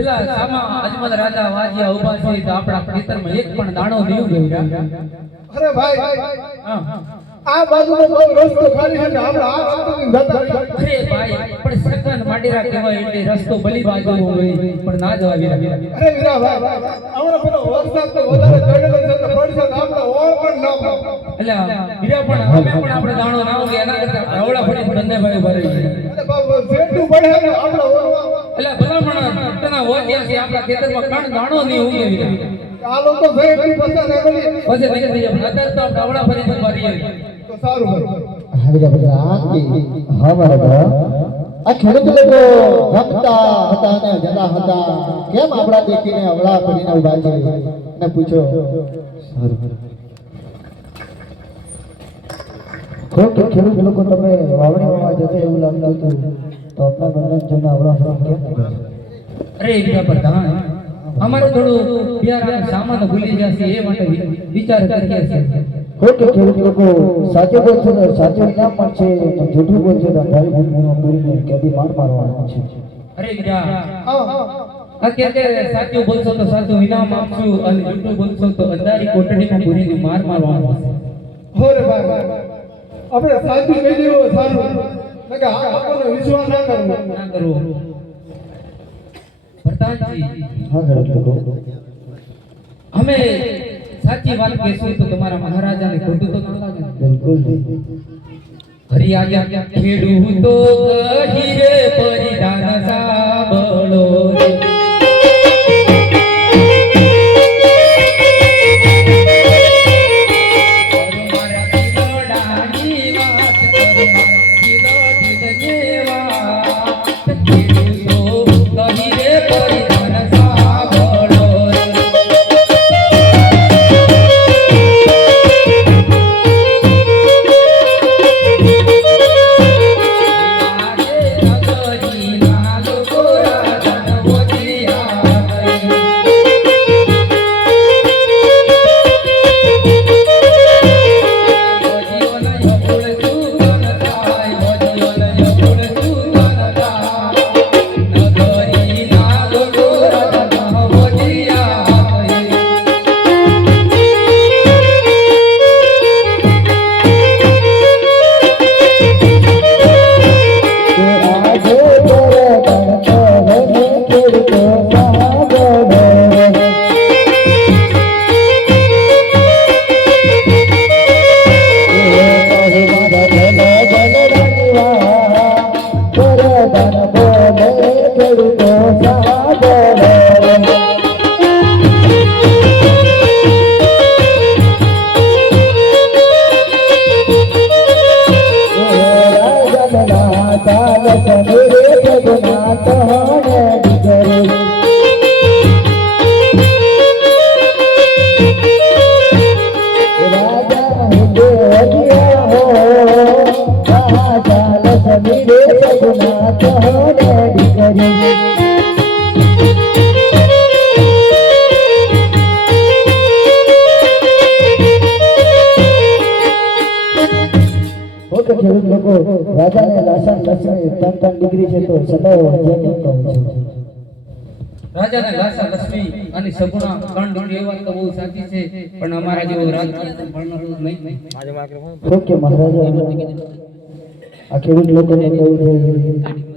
પેલા સામા અજમલ રાજા વાજિયા ઉભા છે તો આપણા ખેતરમાં એક પણ દાણો નહીં ઉગ્યો. અરે ભાઈ આ બાજુનો બહુ રસ્તો ખાલી છે ને આપણે આ રસ્તેથી જતા રહીએ. અરે ભાઈ પણ સકન માડીરા કહેવાય એટલે રસ્તો ભલી બાજુ હોય પણ ના જવા વીરા. અરે વીરા ભાઈ હમણાં પેલો વરસાદ તો વધારે ચડેલો છે તો પડશે તો આપણે ઓળ પણ ન પડે. એટલે વીરા પણ અમે પણ આપણે દાણો ના ઉગે એના કરતા આવડા ફરી બંને ભાઈ ભરે છે. અરે બાબુ જેટલું પડે ને આપણે એટલે ભલામણ તના હોત્યા છે આપણા ખેતરમાં કણ દાણો નહીં ઉગે વીરા. આ લોકો જેટલી પસાર રહેલી પછી નહીં થઈ જાય અત્યારે તો આપણે આવડા ફરી ભરીએ તો સારું બરોબર. હરિયા બધા હા બરાબર. આ ખેડૂત લોકો ભક્તા હતા ને જતા હતા કેમ આપણા દેખીને અવળા કરીને ઉભા છે ને પૂછો. ખોટું ખેડૂત લોકો તમે વાવણી વાવવા જતા એવું લાગતું હતું તો આપણા બંને જોઈને અવળા કેમ કરે? અરે બીજા પ્રધાન અમારે થોડું બિયારણ સામાન ભૂલી જશે એ માટે વિચાર કરીએ છીએ. ખોટું ખેડૂત લોકો સાચું બોલશે તો સાચું ઇનામ મળશે ને જૂઠું બોલશે તો અંધારી ભૂલમાં પૂરીને કેદી માર મારવાનો છે. અરે બીજા અત્યારે સાચું બોલશો તો સાચું ઇનામ આપશું અને જૂઠું બોલશો તો અંધારી કોટડીમાં પૂરીને માર મારવાનો છે. હોરે ભાઈ આપણે સાચું કહી દેવું સારું કે આપણને વિશ્વાસ ના કરવો. પ્રધાનજી હા ખેડૂત લોકો અમે સાચી વાત કહેશું તો તમારા મહારાજાને ખોટું તો ના લાગે. બિલકુલ હરી આજા ખેડૂતો કહી રે પરિધાન સાંભળો રે. ખેડૂત લોકો રાજાને લાસન લક્ષ્મી 3 ડિગ્રી છે તો સદાઓ હજાર કેમ કહું છું. રાજાને લાસા લક્ષ્મી અને સગુણા 3 ડિગ્રી એવા તો બહુ સાચી છે પણ અમારા જેવો રાજકીય ભણનારો નહીં. ઓકે મહારાજા આ ખેડૂત લોકોને કહ્યું છે